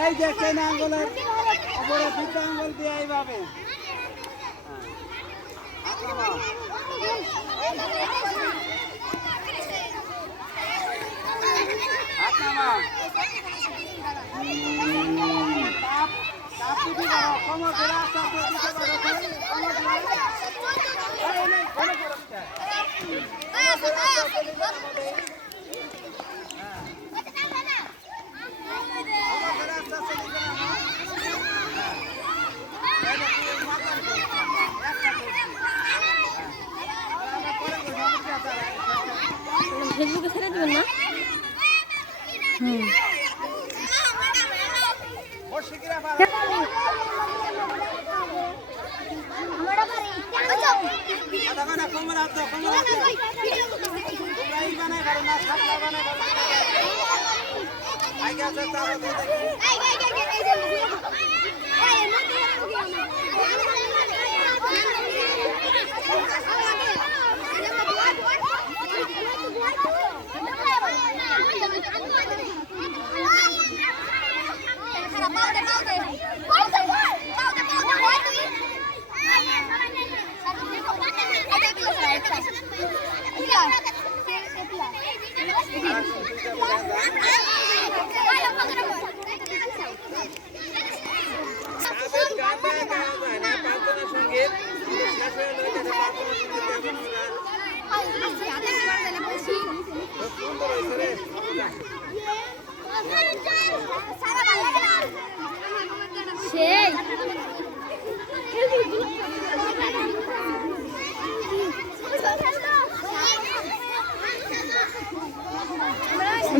এই দেখছেন আঙ্গুলের উপরে দুটো আঙ্গুল দিয়ে এইভাবে ফেসবুকে ছেড়ে দেবেন না?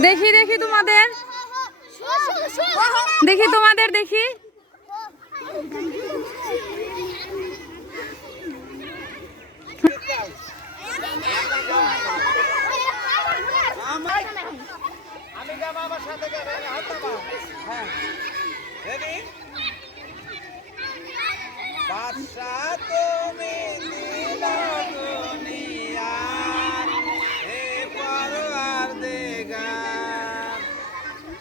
দেখি দেখি তোমাদের দেখি আমি যাব আমার সাথে যাবে হ্যাঁ রেডি বাদশা তুমি দিলা দুনিয়া হে পরওয়ার দেগার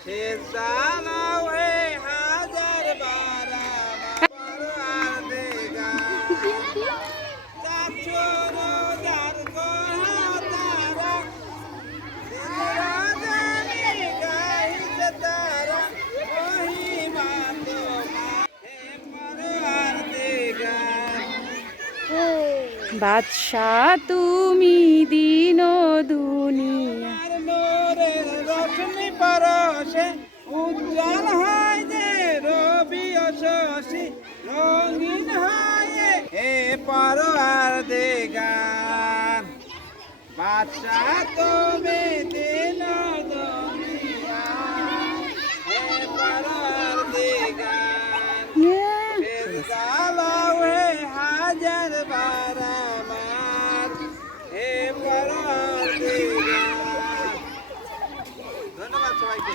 সে জানাও হে হাজার বারা পরওয়ার দেগার চাচুর যার গোহাতারা দিনরাজানি গাইছে তারা মহিমা তোমার হে পরওয়ার দেগার বাদশা তুমি দিন দুনিয়ার নূরের রোশনি পরশে উজ্জ্বল হয় যে রবি ও শশী রঙিন হয় হে পরওয়ার দেগার বাদশা তুমি দিন